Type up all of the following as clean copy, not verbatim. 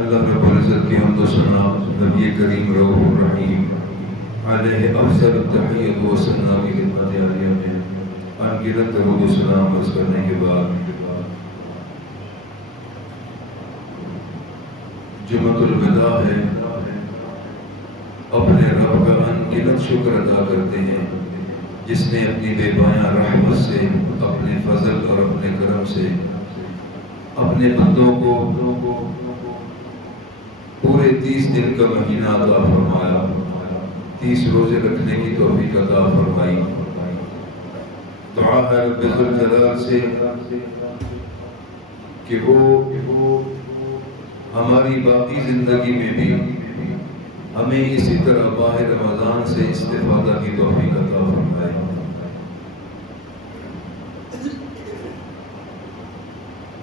اللہ رب العزت کی حمد و ثنا نبی کریم رؤوف الرحیم علیہ افضل التحیت و ثنا کی خدمت عالیہ میں ان گنت درود و سلام عرض کرنے کے بعد جمعۃ الوداع ہے، اپنے رب کا ان گنت شکر ادا کرتے ہیں جس نے اپنی بے پایاں رحمت سے، اپنے فضل اور اپنے کرم سے اپنے بندوں کو پورے 30 دن کا مہینہ عطا فرمایا، 30 روزے رکھنے کی توفیق عطا فرمائی۔ دعا ہے رب ذوالجلال سے کہ وہ ہماری باقی زندگی میں بھی ہمیں اسی طرح ماہ رمضان سے استفادہ کی توفیق عطا فرمائے۔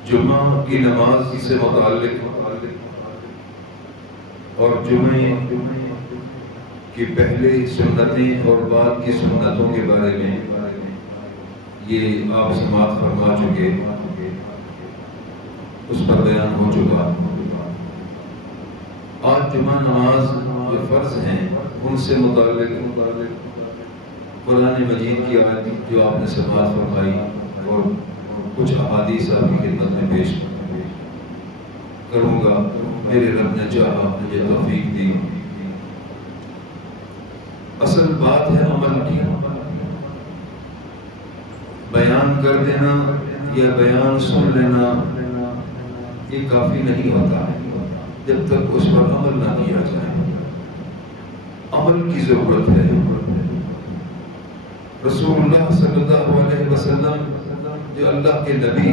جمعہ کی نماز سے متعلق اور جمعے کی پہلے سنتیں اور بعد کی سنتوں کے بارے میں یہ آپ سماعت فرما چکے، اس پر بیان ہو چکا۔ آج جمعہ نماز جو فرض ہیں ان سے متعلق قرآن مجید کی آیت جو آپ نے سماعت فرمائی اور کچھ احادیث آپ کی خدمت میں پیش کروں گا، میرے رب نے چاہا مجھے توفیق دی۔ اصل بات ہے عمل کی، بیان کر دینا یا بیان سن لینا یہ کافی نہیں ہوتا جب تک اس پر عمل نہ کیا جائے۔ عمل کی ضرورت ہے۔ رسول اللہ صلی اللہ علیہ وسلم جو اللہ کے نبی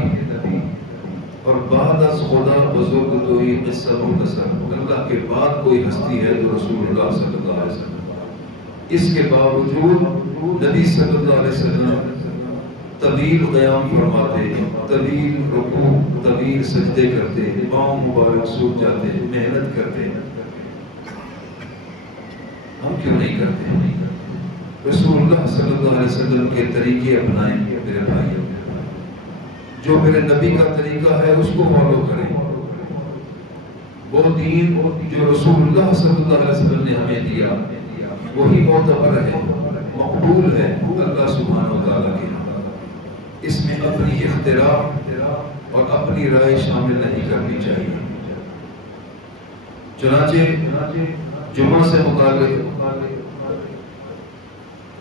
اور بعد از خدا بزرگ تو ہی قصہ مختصر، اللہ کے بعد کوئی ہستی ہے تو رسول اللہ صلی اللہ علیہ وسلم، اس کے باوجود نبی صلی اللہ علیہ وسلم طویل قیام فرماتے، طویل رکوع، طویل سجدے کرتے، پاؤں مبارک سوکھ جاتے، محنت کرتے۔ ہم کیوں نہیں کرتے؟ رسول اللہ صلی اللہ علیہ وسلم کے طریقے اپنائیں میرے بھائی، جو میرے نبی کا طریقہ ہے اس کو فالو کریں۔ وہ دین جو رسول اللہ صلی اللہ علیہ وسلم نے ہمیں دیا وہی معتبر ہے، مقبول ہے اللہ سبحانہ و تعالیٰ کے۔ اس میں اپنی اختراع اور اپنی رائے شامل نہیں کرنی چاہیے۔ چنانچہ جمعہ سے متعلق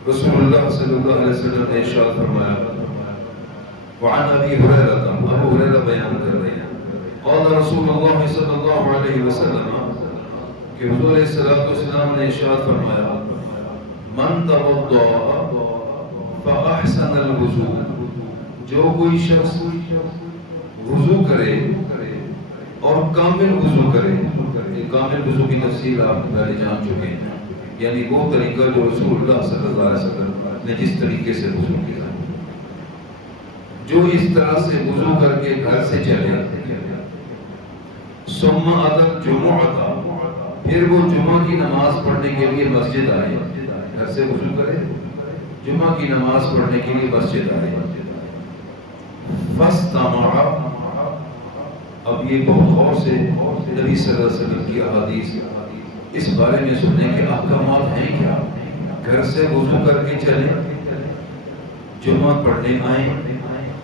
رسول اللہ صلی اللہ علیہ وسلم نے ارشاد فرمایا، وعن ابی ہریرہ، ابو ہریرہ بیان کر رہے ہیں، قال رسول اللہ صلی اللہ علیہ وسلم کہ حضور علیہ الصلوۃ والسلام نے ارشاد فرمایا، من توضأ فاحسن الوضوء، جو کوئی شخص وضو کرے اور کامل وضو کرے، کامل وضو کی تفصیل آپ پہلے جان چکے ہیں، یعنی وہ طریقہ جو رسول اللہ صلی اللہ علیہ وسلم نے جس طریقے سے وضو کیا، جو اس طرح سے وضو کر کے گھر سے چلے، ثم اتى الجمعۃ، پھر وہ جمعہ کی نماز پڑھنے کے لیے مسجد آئے، گھر سے وضو کرے، جمعہ کی نماز پڑھنے کے لیے مسجد آئے، فاستمع، اب یہ بہت غور سے نبی صلی اللہ علیہ وسلم کی احادیث اس بارے میں سننے کے احکامات ہیں کیا؟ گھر سے وضو کر کے چلیں، جمعہ پڑھنے آئیں،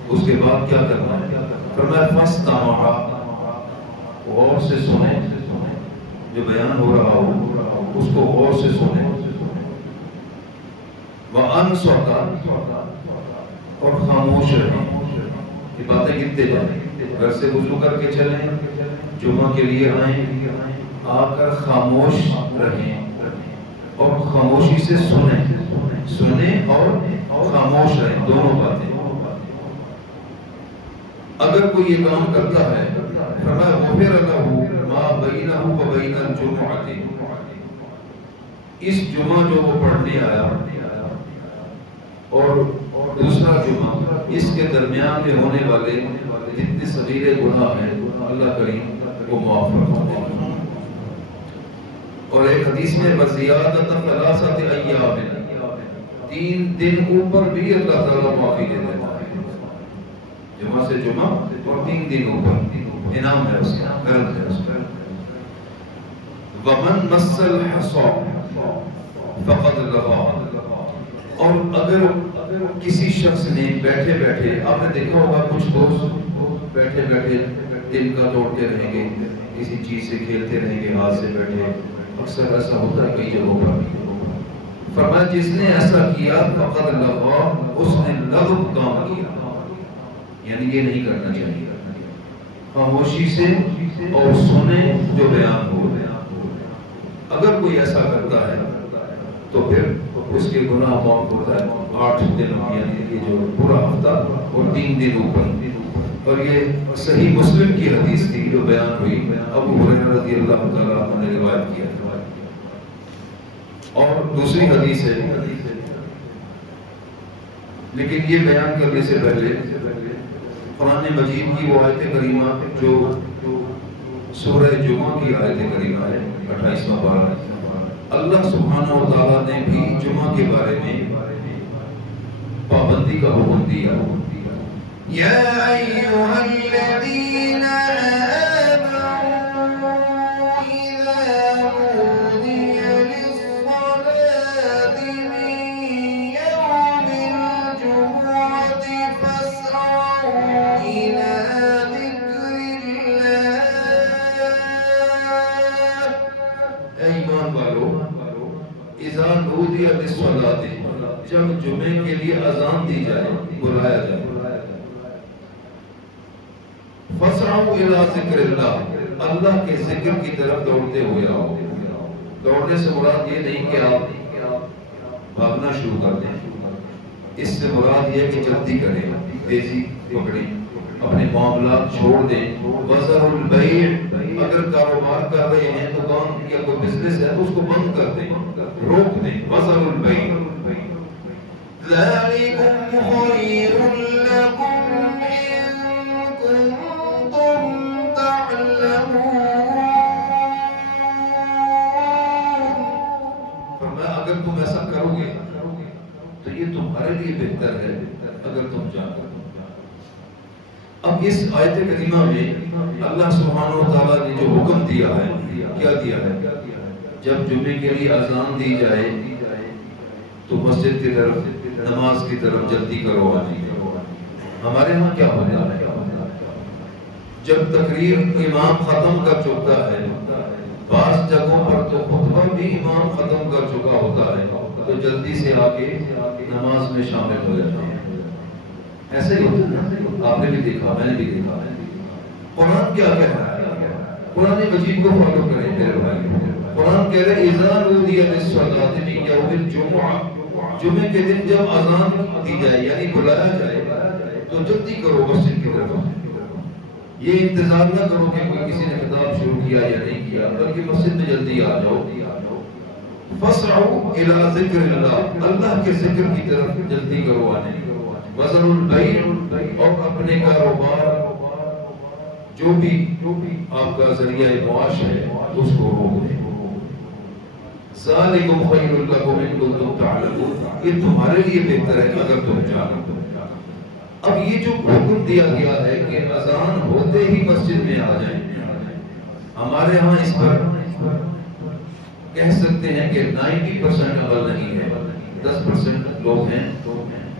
اس کے بعد کیا کرنا ہے؟ فرمایا فاستمع، غور سے سنیں، جو بیان ہو رہا ہو اس کو غور سے سنیں، وانصت، اور خاموش رہیں۔ یہ باتیں گنتے جائیں، گھر سے وضو کر کے چلیں، جمعہ کے لیے آئیں، آ کر خاموش رہیں اور خاموشی سے سنیں اور خاموش رہیں، دونوں باتیں۔ اگر کوئی یہ کام کرتا ہے فرمایا غفر لہ ما بینہ و بین الجمعۃ، اس جمعہ جو وہ پڑھنے آیا اور دوسرا جمعہ، اس کے درمیان میں ہونے والے جتنے صغیرے گناہ ہیں اللہ کریم وہ معاف فرما دے۔ اور ایک حدیث میں وزیادۃ ثلاثۃ ایام، 3 دن اوپر بھی اللہ تعالیٰ معافی دے دیتا ہے، جمعہ سے جمعہ اور 3 دن اوپر انعام ہے اس کا، کرم ہے اس کا۔ ومن مس الحصى فقد لغا، اور اگر کسی شخص نے بیٹھے بیٹھے، آپ نے دیکھا ہوگا کچھ دوست بیٹھے بیٹھے دن کا دوڑتے رہیں گے، کسی چیز سے کھیلتے رہیں گے، ہاتھ سے بیٹھے، اکثر ایسا ہوتا ہے کئی جگہوں پر۔ فرمایا جس نے ایسا کیا فقد لغا، اس نے لغو کام کیا، یعنی یہ نہیں کرنا چاہیے۔ خاموشی سے اور سنیں جو بیان ہو۔ اگر کوئی ایسا کرتا ہے تو پھر اس کے گناہ معاف ہوتا ہے 8 دن، یعنی یہ جو پورا ہفتہ اور 3 دن اوپر۔ اور یہ صحیح مسلم کی حدیث تھی جو بیان ہوئی، ابو ہریرہ رضی اللہ تعالیٰ عنہ نے روایت کیا۔ اور دوسری حدیث ہے، لیکن یہ بیان کرنے سے پہلے قرآن مجید کی وہ آیت کریمہ جو سورہ جمعہ کی آیت کریمہ ہے، 28واں پارہ، اللہ سبحانہ و تعالیٰ نے بھی جمعہ کے بارے میں پابندی کا حکم دیا۔ یا ایھا الذین آمنوا اذا نودی للصلاة من یوم الجمعۃ فاسعوا الی ذکر اللہ۔ اے ایمان والو، اذا نودی للصلاة، جب جمعے کے لیے اذان دی جائے، بلایا جائے، فاسعوا الی ذکر اللہ، اللہ کے ذکر کی طرف دوڑتے ہوئے آؤ۔ دوڑنے سے مراد یہ نہیں کہ آپ بھاگنا شروع کر دیں، اس سے مراد یہ کہ جلدی کریں، تیزی پکڑیں، اپنے معاملات چھوڑ دیں۔ وذر البیع، اگر کاروبار کر رہے ہیں، دکان یا کوئی بزنس ہے تو اس کو بند کر دیں، روک دیں۔ وذر البیع ذالکم خیر لکم ان کنتم تعلمون۔ فرمایا اگر تم ایسا کرو گے تو یہ تمہارے لیے بہتر ہے اگر تم جانتے۔ اب اس آیت کریمہ میں اللہ سبحانہ و تعالیٰ نے جو حکم دیا ہے، کیا دیا ہے؟ جب جمعے کے لیے اذان دی جائے تو مسجد کی طرف، نماز کی طرف جلدی کرو آنے۔ ہمارے ہاں کیا ہوتا ہے؟ جب تقریر امام ختم کر چکتا ہے، بعض جگہوں پر تو خطبہ بھی امام ختم کر چکا ہوتا ہے، تو جلدی سے آ کے نماز میں شامل ہو جاتے ہیں۔ ایسے ہی ہوتا ہے، آپ نے بھی دیکھا، میں نے بھی دیکھا۔ قرآن کیا کہہ رہا ہے؟ قرآن مجید کو فالو کریں میرے بھائی۔ قرآن کہہ رہے اذا نودی للصلاۃ من یوم الجمعہ، جمعے کے دن جب اذان دی جائے یعنی بلایا جائے تو جلدی کرو مسجد کی طرف۔ یہ انتظار نہ کرو کہ کوئی کسی نے خطاب شروع کیا یا نہیں کیا، بلکہ مسجد میں جلدی آ جاؤ۔ فاسعوا الی ذکر اللہ، اللہ کے ذکر کی طرف جلدی کرو آنے۔ وذر البیع، اور اپنے کاروبار جو بھی آپ کا ذریعہ معاش ہے اس کو روک دیں۔ ذالکم خیر لکم ان کنتم تعلمون، یہ تمہارے لیے بہتر ہے اگر تم جانو۔ اب یہ جو حکم دیا گیا ہے کہ اذان ہوتے ہی مسجد میں آ جائیں، ہمارے ہاں اس پر کہہ سکتے ہیں کہ 90% عمل نہیں ہے، 10% لوگ ہیں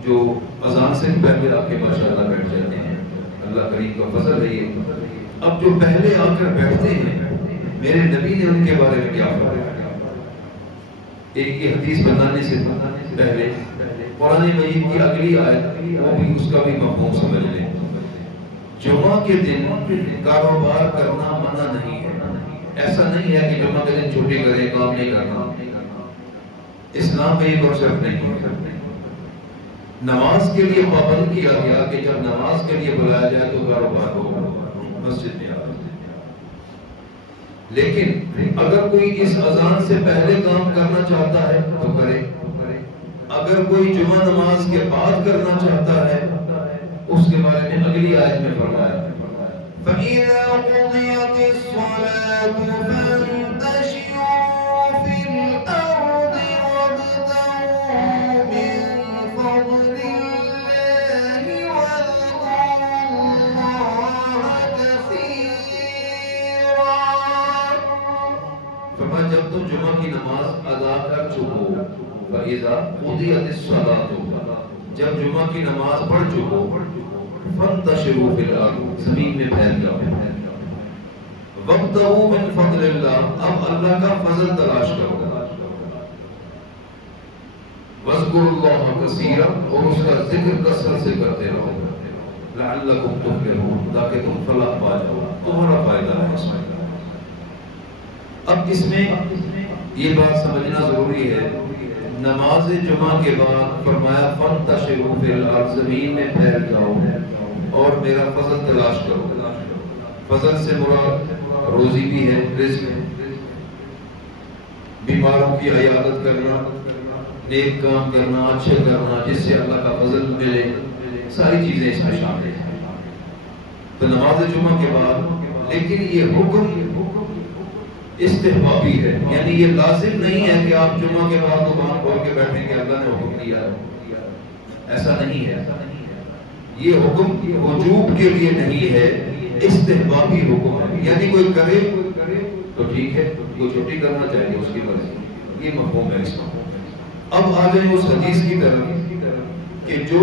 جو اذان سے پہلے آ کے ماشاءاللہ بیٹھ جاتے ہیں۔ اللہ کریم کا فضل ہے یہ۔ اب جو پہلے آ کر بیٹھتے ہیں، میرے نبی نے ان کے بارے میں کیا فرمایا؟ ایک یہ حدیث بتانے سے پہلے قرآن مجید کی اگلی آیت، وہ بھی اس کا بھی مفہوم سمجھ لیں۔ جمعہ کے دن کاروبار کرنا منع نہیں ہے، ایسا نہیں ہے کہ جمعہ کے دن چھٹی کرے، کام نہیں کرنا۔ اسلام میں یہ کنسیپٹ نہیں ہے۔ نماز کے لیے پابند کیا گیا کہ جب نماز کے لیے بلایا جائے تو کاروبار ہو، مسجد میں آ جائے۔ لیکن اگر کوئی اس اذان سے پہلے کام کرنا چاہتا ہے تو کرے، اگر کوئی جمعہ نماز کے بعد کرنا چاہتا ہے اس کے بارے میں اگلی آیت میں فرمایا فَإِذَا قُضِيَتِ الصَّلَاةُ فَانتَشِرُوا فِي الْأَرْضِ وَابْتَغُوا مِن فَضْلِ اللَّهِ وَاذْكُرُوا اللَّهَ كَثِيرًا۔ تم جمعہ کی نماز ادا کر چکو، فَإِذَا قُضِيَتِ الصَّلَاةُ جب جمعہ کی نماز پڑھ چکو، فَانْتَشِرُوا فِي الْأَرْضِ زمین میں پھیل جاؤ، وَابْتَغُوا مِنْ فَضْلِ اللَّهِ اب اللہ کا فضل تلاش کرو، وَاذْكُرُوا اللَّهَ كَثِيرًا اور اس کا ذکر کثرت سے کرتے رہو، لَعَلَّكُمْ تُفْلِحُونَ تاکہ تم فلاح پا جاؤ، تمہارا فائدہ ہے اس میں۔ اب اس میں یہ بات سمجھنا ضروری ہے، نماز جمعہ کے بعد فرمایا فَانْتَشِرُوا فِي الْأَرْضِ زمین میں پھیل جاؤ اور میرا فضل تلاش کرو۔ فضل سے مراد روزی بھی ہے، رزق ہے، بیماروں کی عیادت کرنا، نیک کام کرنا، اچھے کرنا جس سے اللہ کا فضل ملے، ساری چیزیں اس میں شامل ہیں۔ تو نماز جمعہ کے بعد لیکن یہ حکم استحبابی ہے، یعنی یہ لازم نہیں ہے کہ آپ جمعہ کے بعد دکان کھول کے بیٹھیں کہ اللہ نے حکم دیا ہے، ایسا نہیں ہے۔ یہ حکم وجوب کے لیے نہیں ہے، استحبابی حکم ہے، یعنی کوئی کرے تو ٹھیک ہے، کوئی چھٹی کرنا چاہیے اس کی مرضی، یہ مفہوم ہے اس کا۔ اب آ گئے اس حدیث کی طرف کہ جو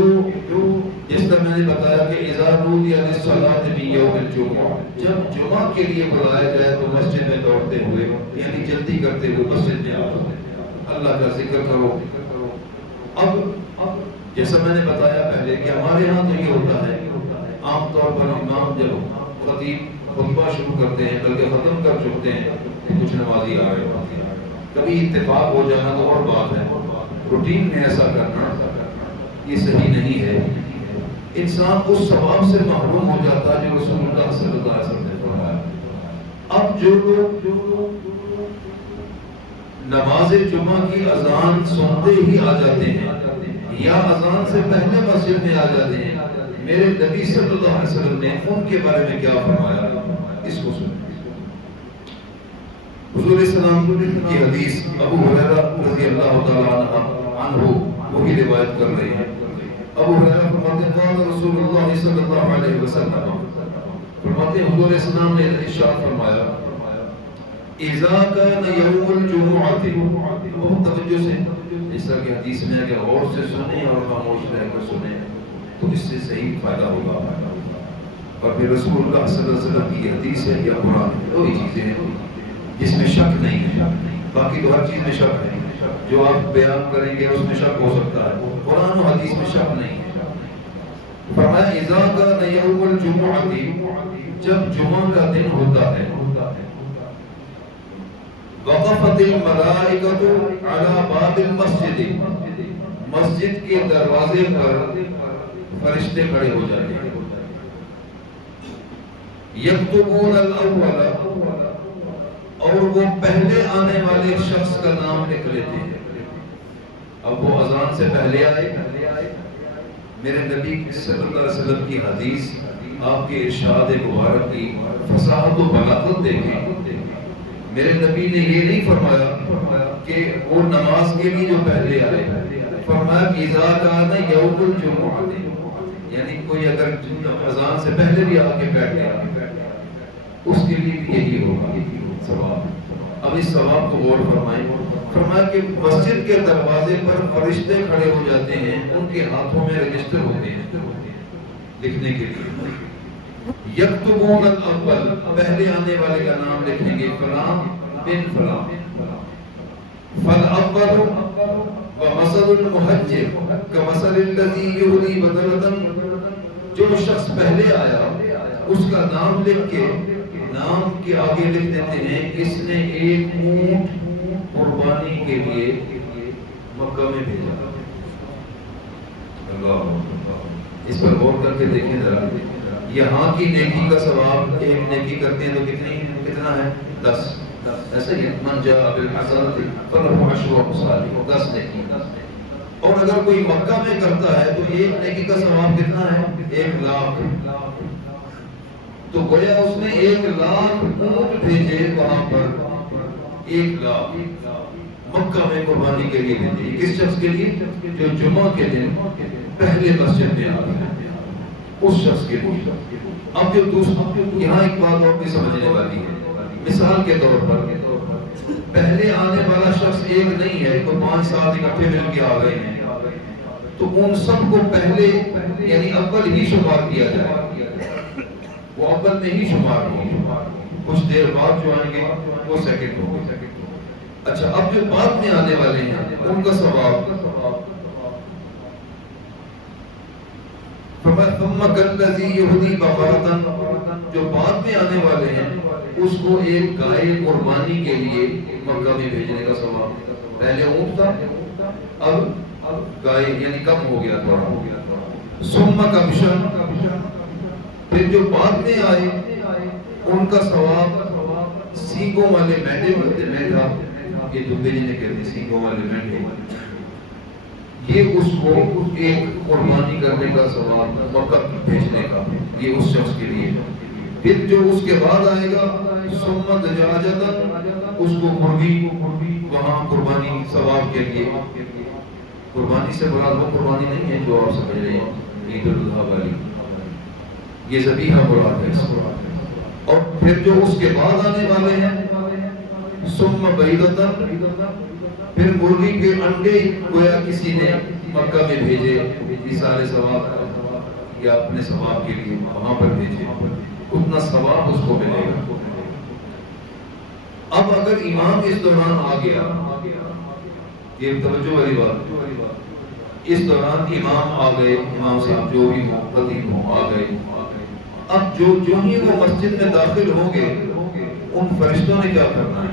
جس طرح میں نے بتایا کہ اذا نودی للصلاۃ من یوم الجمعہ جب جمعہ کے لیے بلایا جائے تو مسجد میں دوڑتے ہوئے یعنی جلدی کرتے ہوئے مسجد میں آؤ، اللہ کا ذکر کرو۔ اب جیسا میں نے بتایا پہلے کہ ہمارے ہاں تو یہ ہوتا ہے عام طور پر امام جب خطیب خطبہ شروع کرتے ہیں بلکہ ختم کر چکتے ہیں کہ کچھ نمازی آ رہے ہوتے ہیں، کبھی اتفاق ہو جانا تو اور بات ہے، روٹین میں ایسا کرنا یہ صحیح نہیں ہے، انسان اس ثواب سے محروم ہو جاتا ہے جو رسول اللہ صلی اللہ علیہ وسلم نے فرمایا۔ اب جو لوگ نماز جمعہ کی اذان سنتے ہی آ جاتے ہیں یا اذان سے پہلے مسجد میں آ جاتے ہیں، میرے نبی صلی اللہ علیہ وسلم نے ان کے بارے میں کیا فرمایا اس کو سنیں۔ حضور السلام کی حدیث ابو ہریرہ رضی اللہ تعالی عنہ وہی روایت کر رہے ہیں۔ ابو ہریرہ فرماتے ہیں قال رسول اللہ صلی اللہ علیہ وسلم، فرماتے ہیں حضور السلام نے ارشاد فرمایا اذا كان يوم الجمعہ، بہت توجہ سے اس طرح کی حدیث میں اگر غور سے سنیں اور خاموش رہ کر سنیں تو اس سے صحیح فائدہ ہوگا۔ اور پھر رسول اللہ صلی اللہ علیہ وسلم کی حدیث ہے یا قرآن، دو ہی چیزیں ہیں جس میں شک نہیں ہے، باقی تو ہر چیز میں شک ہے، جو آپ بیان کریں گے اس میں شک ہو سکتا ہے، قرآن و حدیث میں شک نہیں ہے۔ فرمایا اذا كان يوم الجمعہ جب جمعہ کا دن ہوتا ہے وقفت الملائکۃ علی باب المسجد، مسجد کے دروازے پر فرشتے کھڑے ہو جاتے ہیں، یکتبون الاول، اور وہ پہلے آنے والے شخص کا نام لکھ لیتے ہیں۔ اب وہ اذان سے پہلے آئے، میرے نبی صلی اللہ علیہ وسلم کی حدیث، آپ کے ارشاد مبارک کی فصاحت و بلاغت دیکھیں۔ میرے نبی نے یہ نہیں فرمایا کہ وہ نماز کے لیے جو پہلے آئے، فرمایا اذا کان یوم الجمعہ، یعنی کوئی اگر اذان سے پہلے بھی آ کے بیٹھ گیا اس کے لیے بھی یہی ہوگا ثواب۔ اب اس ثواب کو غور فرمائیں، فرمایا کہ مسجد کے دروازے پر فرشتے کھڑے ہو جاتے ہیں، ان کے ہاتھوں میں رجسٹر ہوتے ہیں لکھنے کے لیے، یکتبون الاول، پہلے آنے والے کا نام لکھیں گے فلاں بن فلاں، فالاول ومثل المحجر کمثل الذی یہدی بدلۃ، جو شخص پہلے آیا اس کا نام لکھ کے نام کے آگے لکھ دیتے ہیں اس نے ایک اونٹ قربانی کے لیے مکہ میں بھیجا۔ اللہ، اس پر غور کر کے دیکھیں ذرا، یہاں کی نیکی کا ثواب ایک نیکی کرتے ہیں تو کتنا ہے؟ 10۔ ایسے ہی من جاء بالحسنۃ فلہ عشر امثالها، 10 نیکی۔ اور اگر کوئی مکہ میں کرتا ہے تو ایک نیکی کا ثواب کتنا ہے؟ 1,00,000۔ تو گویا اس نے 1,00,000 اونٹ بھیجے وہاں پر، 1,00,000 مکہ میں قربانی کے لیے بھیجے۔ کس شخص کے لیے؟ جو جمعہ کے دن پہلے مسجد میں آ گیا، اس شخص کے لیے۔ اب جو دوسرا، یہاں ایک بات اور بھی سمجھنے والی ہے، مثال کے طور پر پہلے آنے والا شخص ایک نہیں ہے، تو 5 ساتھ اکٹھے مل کے آ گئے ہیں، تو ان سب کو پہلے یعنی اول ہی شمار کیا جائے، وہ اول میں ہی شمار ہوں، کچھ دیر بعد جو آئیں گے وہ سیکنڈ ہوں گے۔ اچھا، اب جو بعد میں آنے والے ہیں ان کا ثواب ثم كالذي يهدي بقرة، جو بعد میں آنے والے ہیں اس کو ایک گائے قربانی کے لیے مکہ میں بھیجنے کا ثواب، پہلے اونٹ تھا اب گائے یعنی کم ہو گیا تھوڑا، ثم كبشا، پھر جو بعد میں آئے ان کا ثواب سینگوں والے مینڈے ہوتے، مینڈا یہ دبے جنہیں کہتے ہیں سینگوں والے مینڈے، یہ اس کو ایک قربانی کرنے کا ثواب مکہ بھیجنے کا، یہ اس شخص کے لیے۔ پھر جو اس کے بعد آئے گا ثم دجاجۃ، اس کو مرغی وہاں قربانی ثواب کے لیے، قربانی سے مراد وہ قربانی نہیں ہے جو آپ سمجھ رہے ہیں عید الاضحیٰ والی، یہ ذبیحہ مراد ہے۔ اور پھر جو اس کے بعد آنے والے ہیں ثم بیضۃ، پھر مرغی کے انڈے گویا کسی نے مکہ میں بھیجے اِیصال ثواب یا اپنے ثواب کے لیے وہاں پر بھیجے، اتنا ثواب اس کو ملے گا۔ اب اگر امام اس دوران آ گیا، یہ توجہ والی بات، اس دوران امام آ گئے، امام صاحب جو بھی ہوں خطیب ہوں آ گئے، اب جو ہی وہ مسجد میں داخل ہوں گے ان فرشتوں نے کیا کرنا ہے؟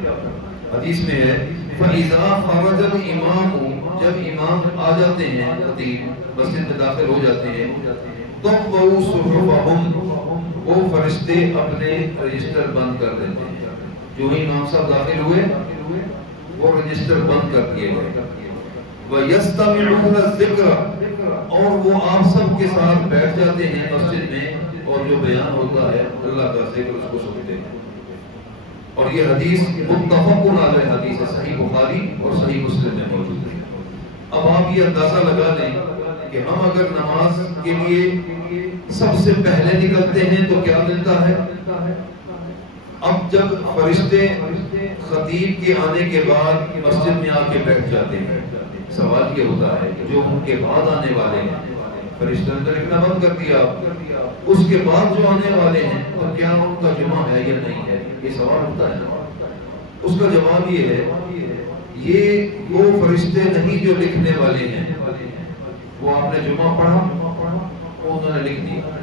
حدیث میں ہے فَإِذَا خَرَجَ الْإِمَامُ، جب امام آ جاتے ہیں خطیب مسجد میں داخل ہو جاتے ہیں، طَبَّعُوا صُحُفَهُمْ، وہ فرشتے اپنے رجسٹر بند کر دیتے ہیں، جو ہی امام صاحب داخل ہوئے وہ رجسٹر بند کر دیے گئے، وَيَسْتَمِعُونَ الذِّكْرَ، اور وہ آپ سب کے ساتھ بیٹھ جاتے ہیں مسجد میں، اور جو بیان ہوتا ہے اللہ کا ذکر اس کو سنتے ہیں۔ اور یہ حدیث متفق علیہ حدیث ہے، صحیح بخاری اور صحیح مسلم میں موجود ہے۔ اب آپ یہ اندازہ لگا لیں کہ ہم اگر نماز کے لیے سب سے پہلے نکلتے ہیں تو کیا ملتا ہے؟ اب جب فرشتے خطیب کے آنے کے بعد مسجد میں آ کے بیٹھ جاتے ہیں، سوال یہ ہوتا ہے کہ جو ان کے بعد آنے والے ہیں، فرشتوں نے لکھنا بند کر دیا، اس کے بعد جو آنے والے ہیں تو کیا ان کا جمعہ ہے یا نہیں ہے؟ یہ سوال ہوتا ہے۔ اس کا جواب یہ ہے، یہ وہ فرشتے نہیں جو لکھنے والے ہیں، وہ آپ نے جمعہ پڑھا انہوں نے لکھ دیا،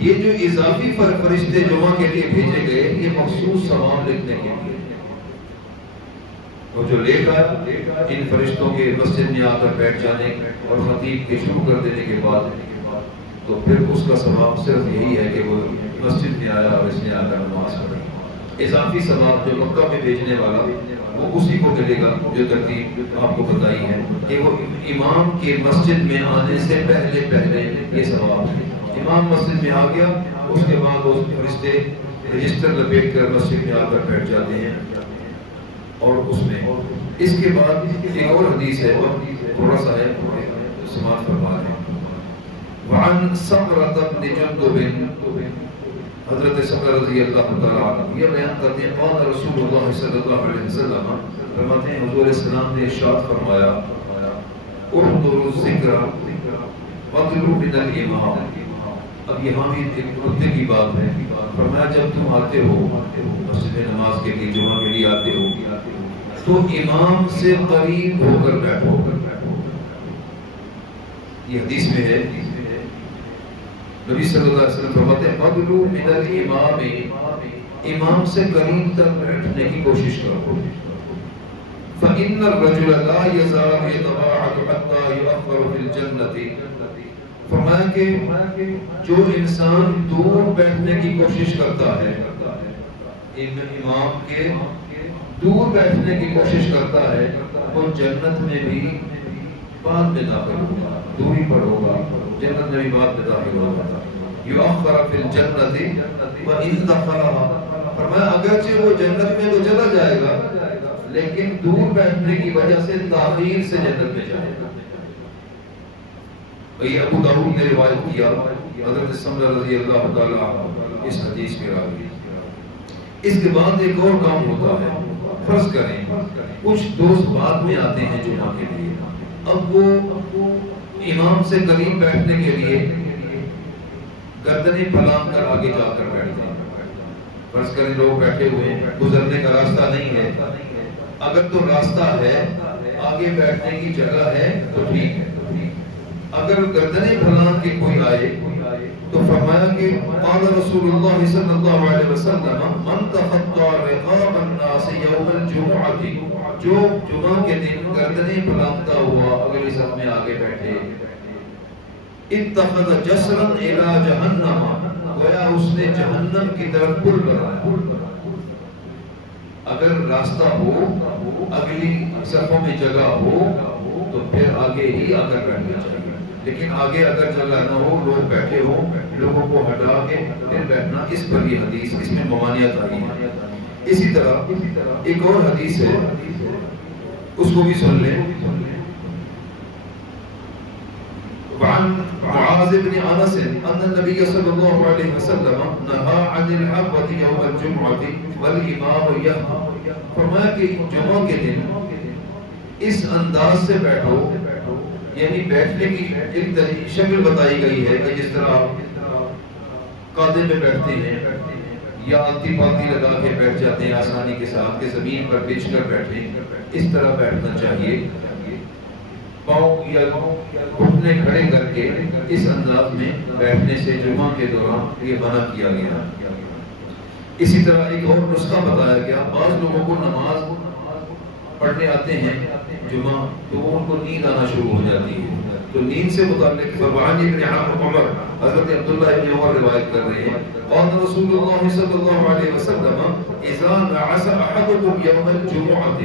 یہ جو اضافی فرشتے جمعہ کے لیے بھیجے گئے یہ مخصوص ثواب لکھنے کے لیے، اور جو لے کر ان فرشتوں کے مسجد میں آ کر بیٹھ جانے اور خطیب کے شروع کر دینے کے بعد تو پھر اس کا ثواب صرف یہی ہے کہ وہ مسجد میں آیا اور اس نے آ کر نماز پڑھی۔ اضافی ثواب جو مکہ میں بھیجنے والا وہ اسی کو ملے گا جو ترتیب آپ کو بتائی ہے کہ وہ امام کے مسجد میں آنے سے پہلے یہ ثواب ہے۔ امام مسجد میں آ گیا، اس کے بعد وہ فرشتے رجسٹر لپیٹ کر مسجد میں آ کر بیٹھ جاتے ہیں، اور اس میں اس کے بعد ایک اور حدیث ہے، تھوڑا سا ہے سماعت فرما لیں۔ وعن سمرة بن جندب، حضرت سمرہ رضی اللہ تعالیٰ عنہ یہ بیان کرتے ہیں قال رسول اللہ صلی اللہ علیہ وسلم، فرماتے ہیں حضور السلام نے ارشاد فرمایا احضروا الذکر واطلبوا من الامام۔ اب یہاں بھی ایک نکتے کی بات ہے، فرمایا جب تم آتے ہو مسجد نماز کے لیے جمعہ کے لیے آتے ہو تو امام سے قریب ہو کر بیٹھو، یہ حدیث میں ہے نبی صلی اللہ علیہ وسلم فرماتے ہیں فَضْلُوا مِنَ الْإِمَامِ، امام سے قریب تک بیٹھنے کی کوشش کرو، فَإِنَّ الرَّجُلَ لَا يَزَالُ يَتَبَاعَدُ حَتَّى يُؤَخَّرُ فِي الْجَنَّةِ، فرمایا کہ جو انسان دور بیٹھنے کی کوشش کرتا ہے، امام کے دور بیٹھنے کی کوشش کرتا ہے، وہ جنت میں بھی بعد میں داخل ہوگا، دوری پر ہوگا، جنت میں بھی بعد میں داخل ہوگا۔ یؤخر فی الجنت وان دخلها، فرمایا اگرچہ وہ جنت میں تو چلا جائے گا لیکن دور بیٹھنے کی وجہ سے تاخیر سے جنت میں جائے گا۔ یہ ابو داؤد نے روایت کیا، حضرت سمرہ رضی اللہ تعالیٰ عنہ اس حدیث کے راوی۔ اس کے بعد ایک اور کام ہوتا ہے، فرض کریں کچھ دوست بعد میں آتے ہیں جمعہ کے لیے، اب وہ امام سے قریب بیٹھنے کے لیے گردنیں پھلانگ کر آگے جا کر بیٹھتے ہیں۔ فرض کریں لوگ بیٹھے ہوئے ہیں، گزرنے کا راستہ نہیں ہے، اگر تو راستہ ہے آگے بیٹھنے کی جگہ ہے تو ٹھیک ہے، اگر گردنیں پھلانگ کے کوئی آئے تو فرمایا کہ قال رسول اللہ صلی اللہ علیہ وسلم من تخطى رقاب الناس یوم الجمعہ، جو جمعہ کے دن گردنیں پھلانگتا ہوا اگلی صف میں آگے بیٹھے، اتخذ جسرا الى جہنم، گویا اس نے جہنم کی طرف پل بنایا۔ اگر راستہ ہو، اگلی صفوں میں جگہ ہو تو پھر آگے ہی آ کر بیٹھنا چاہیے، لیکن آگے اگر جگہ نہ ہو، لوگ بیٹھے ہوں، لوگوں کو ہٹا کے پھر بیٹھنا، اس پر یہ حدیث، اس میں ممانعت آئی ہے۔ اسی طرح ایک اور حدیث ہے، اس کو بھی سن لیں۔ وعن معاذ بن انس ان النبي صلی اللہ علیہ وسلم نهى عن الحبة يوم الجمعة والامام يخطب، فرمایا کہ جمعہ کے دن اس انداز سے بیٹھو، یعنی بیٹھنے کی ایک شکل بتائی گئی ہے کہ جس طرح قاعدے میں بیٹھتے ہیں یا آلتی پالتی لگا کے بیٹھ جاتے ہیں آسانی کے ساتھ، کہ زمین پر بچھ کر بیٹھیں، اس طرح بیٹھنا چاہیے، پاؤں یا گھٹنے کھڑے کر کے اس انداز میں بیٹھنے سے جمعہ کے دوران یہ منع کیا گیا۔ اسی طرح ایک اور نسخہ بتایا گیا، بعض لوگوں کو نماز پڑھنے آتے ہیں جمعہ تو وہ ان کو نیند آنا شروع ہو جاتی ہے، تو نیند سے متعلق فرمان ابن عمر، حضرت عبداللہ ابن عمر روایت کر رہے ہیں، قال رسول اللہ صلی اللہ علیہ وسلم اذا نعس احدكم یوم الجمعہ،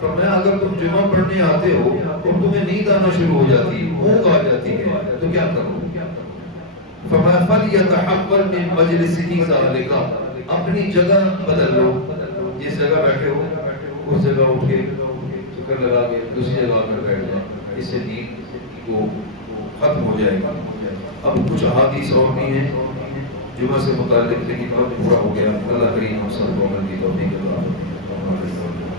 فرمایا اگر تم جمعہ پڑھنے آتے ہو تو تمہیں نیند آنا شروع ہو جاتی ہے، اونگ آ جاتی ہے، تو کیا کرو؟ فرمایا فَلْيَتَحَوَّلْ مِنْ مَجْلِسِهِ ذَلِكَ، اپنی جگہ بدل لو، جس جگہ بیٹھے ہو اس جگہ اٹھ کے چکر لگا کے دوسری جگہ پر بیٹھ جائیں، اس سے نیند کو ختم ہو جائے گا۔ اب کچھ احادیث اور بھی ہیں جمعہ سے متعلق، لیکن وقت پورا ہو گیا۔ اللہ کریم ہم سب کو عمل کی توفیق عطا فرمائے۔